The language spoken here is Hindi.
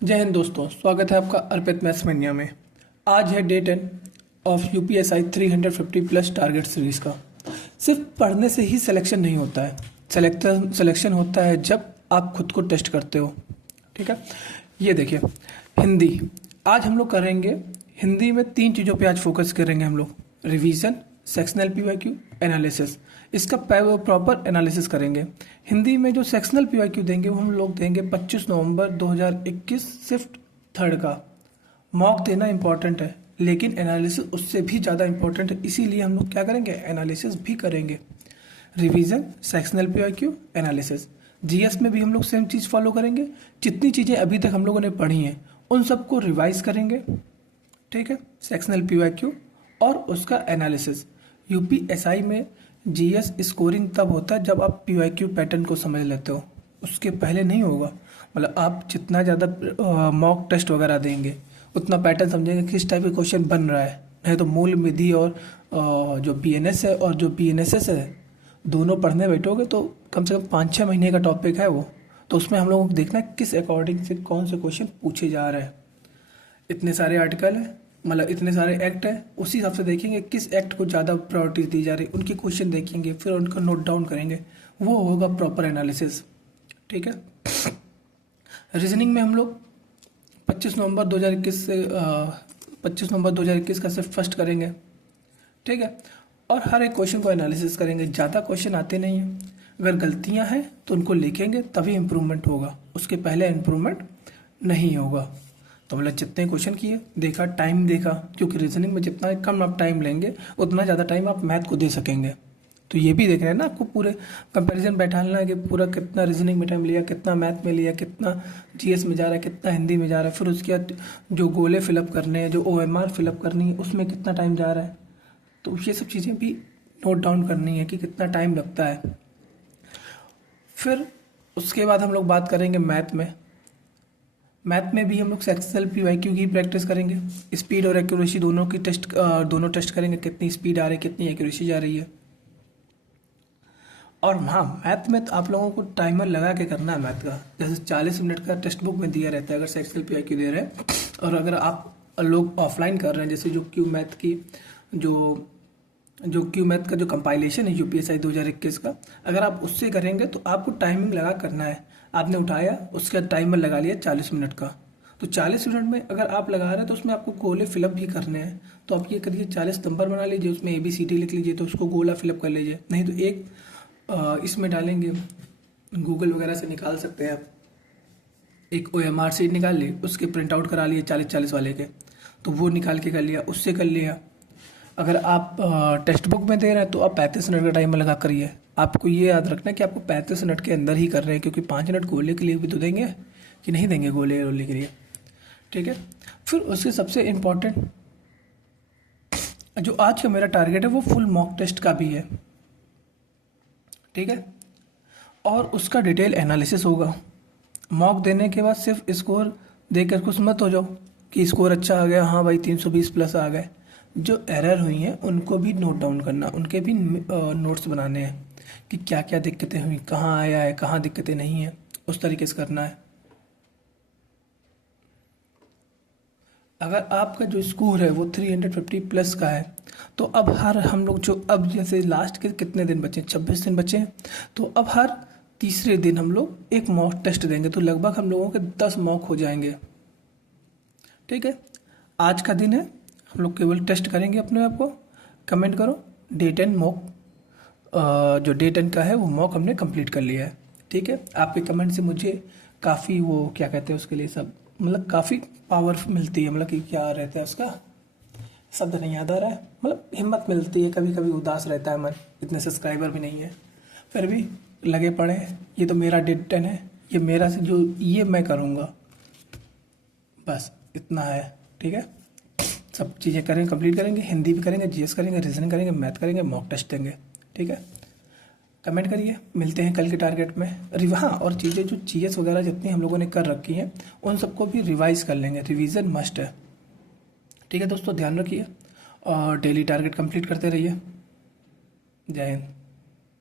जय हिंद दोस्तों, स्वागत है आपका अर्पित मैथ्स इंडिया में। आज है day 10 of UPSI 350 plus target series का। सिर्फ पढ़ने से ही सिलेक्शन नहीं होता है, सिलेक्शन होता है जब आप खुद को टेस्ट करते हो। ठीक है, ये देखिए हिंदी। आज हम लोग करेंगे हिंदी में 3 चीज़ों पे आज फोकस करेंगे हम लोग। Revision, sectional PYQ, analysis. इसका प्रॉपर एनालिसिस करेंगे। हिंदी में जो सेक्शनल पीवाईक्यू देंगे वो हम लोग देंगे 25 नवंबर 2021 शिफ्ट 3rd का। मॉक देना इंपॉर्टेंट है, लेकिन एनालिसिस उससे भी ज़्यादा इंपॉर्टेंट है, इसीलिए हम लोग क्या करेंगे, एनालिसिस भी करेंगे। Revision, sectional PYQ, analysis. GS में भी हम लोग सेम चीज़ फॉलो करेंगे। जितनी चीज़ें अभी तक हम लोगों ने पढ़ी हैं उन सबको रिवाइज करेंगे। ठीक है, सेक्शनल पीवाईक्यू और उसका एनालिसिस। यूपीएसआई में जीएस स्कोरिंग तब होता है जब आप पीवाईक्यू पैटर्न को समझ लेते हो, उसके पहले नहीं होगा। मतलब आप जितना ज़्यादा मॉक टेस्ट वगैरह देंगे उतना पैटर्न समझेंगे किस टाइप के क्वेश्चन बन रहा है। नहीं तो मूल विधि और जो बीएनएस है और जो बीएनएसएस है दोनों पढ़ने बैठोगे तो कम से कम 5-6 महीने का टॉपिक है वो। तो उसमें हम लोगों को देखना है किस अकॉर्डिंग से कौन से क्वेश्चन पूछे जा रहे हैं। इतने सारे आर्टिकल हैं, मतलब इतने सारे एक्ट हैं, उसी हिसाब से देखेंगे किस एक्ट को ज़्यादा प्रायोरिटी दी जा रही है, उनके क्वेश्चन देखेंगे, फिर उनका नोट डाउन करेंगे। वो होगा प्रॉपर एनालिसिस। ठीक है, रीजनिंग में हम लोग 25 नवंबर 2021 से 25 नवंबर 2021 का सिर्फ फर्स्ट करेंगे। ठीक है, और हर एक क्वेश्चन को एनालिसिस करेंगे। ज़्यादा क्वेश्चन आते नहीं हैं, अगर गलतियां हैं तो उनको लिखेंगे तभी इम्प्रूवमेंट होगा, उसके पहले इम्प्रूवमेंट नहीं होगा। तो मतलब जितने क्वेश्चन किए, देखा, टाइम देखा, क्योंकि रीजनिंग में जितना कम आप टाइम लेंगे उतना ज़्यादा टाइम आप मैथ को दे सकेंगे। तो ये भी देख रहे हैं ना, आपको पूरे कंपैरिजन बैठाना है कि पूरा कितना रीजनिंग में टाइम लिया, कितना मैथ में लिया, कितना जीएस में जा रहा है, कितना हिंदी में जा रहा है, फिर उसके बाद जो गोले फिलअप करने हैं, जो ओएमआर फिलअप करनी है उसमें कितना टाइम जा रहा है। तो ये सब चीज़ें भी नोट डाउन करनी है कि कितना टाइम लगता है। फिर उसके बाद हम लोग बात करेंगे मैथ में। मैथ में भी हम लोग सेक्शनल पीवाईक्यू की प्रैक्टिस करेंगे। स्पीड और एक्यूरेसी दोनों टेस्ट करेंगे, कितनी स्पीड आ रही है, कितनी एक्यूरेसी जा रही है। और हाँ, मैथ में तो आप लोगों को टाइमर लगा के करना है मैथ का। जैसे 40 मिनट का टेक्स्ट बुक में दिया रहता है अगर सेक्शनल पीवाईक्यू दे रहे हैं, और अगर आप लोग ऑफलाइन कर रहे हैं, जैसे जो क्यू मैथ की जो क्यू मैथ का जो कंपाइलेशन है यूपीएसआई 2021 का, अगर आप उससे करेंगे तो आपको टाइमिंग लगा करना है। आपने उठाया, उसका टाइमर लगा लिया 40 मिनट का, तो 40 मिनट में अगर आप लगा रहे हैं तो उसमें आपको गोले फिलअप भी करने हैं। तो आप ये करिए, 40 नंबर बना लीजिए, उसमें ABCD लिख लीजिए, तो उसको गोला फिलअप कर लीजिए। नहीं तो एक इसमें डालेंगे, गूगल वगैरह से निकाल सकते हैं आप, एक OMR शीट निकाल ली, उसके प्रिंट आउट करा लिए 40-40 वाले के, तो वो निकाल के कर लिया, उससे कर लिया। अगर आप टेक्स्ट बुक में दे रहे हैं तो आप 35 मिनट का टाइमर लगा करिए। आपको ये याद रखना है कि आपको 35 मिनट के अंदर ही कर रहे हैं, क्योंकि 5 मिनट गोले के लिए भी तो देंगे कि नहीं देंगे गोले रोले के लिए। ठीक है, फिर उसके सबसे इम्पोर्टेंट जो आज का मेरा टारगेट है वो फुल मॉक टेस्ट का भी है। ठीक है, और उसका डिटेल एनालिसिस होगा। मॉक देने के बाद सिर्फ स्कोर देख कर खुश मत हो जाओ कि स्कोर अच्छा आ गया, हाँ भाई 320 प्लस आ गए। जो एरर हुई हैं उनको भी नोट डाउन करना, उनके भी नोट्स बनाने हैं कि क्या क्या दिक्कतें हुई, कहाँ आया है, कहाँ दिक्कतें नहीं हैं, उस तरीके से करना है। अगर आपका जो स्कोर है वो 350 प्लस का है तो अब हर हम लोग जो अब जैसे लास्ट के कितने दिन बचे, 26 दिन बचे हैं, तो अब हर तीसरे दिन हम लोग एक मॉक टेस्ट देंगे, तो लगभग हम लोगों के 10 मॉक हो जाएंगे। ठीक है, आज का दिन है, हम लोग केवल टेस्ट करेंगे अपने आप को। कमेंट करो डे 10 मॉक, जो डे 10 का है वो मॉक हमने कंप्लीट कर लिया है। ठीक है, आपके कमेंट से मुझे काफ़ी वो क्या कहते हैं उसके लिए सब, मतलब काफ़ी पावर मिलती है, मतलब कि क्या रहता है उसका शब्द नहीं याद आ रहा है, मतलब हिम्मत मिलती है। कभी कभी उदास रहता है मन, इतने सब्सक्राइबर भी नहीं है, फिर भी लगे पड़े हैं। ये तो मेरा डे 10 है, ये मेरा से जो ये मैं करूँगा, बस इतना है। ठीक है, सब चीज़ें करेंगे, कंप्लीट करेंगे। हिंदी भी करेंगे, जीएस करेंगे, रीजनिंग करेंगे, मैथ करेंगे, मॉक टेस्ट देंगे। ठीक है, कमेंट करिए, मिलते हैं कल के टारगेट में। हाँ, और चीज़ें जो जीएस वगैरह जितनी हम लोगों ने कर रखी हैं उन सबको भी रिवाइज कर लेंगे, रिवीजन मस्ट है। ठीक है दोस्तों, ध्यान रखिए और डेली टारगेट कंप्लीट करते रहिए। जय हिंद।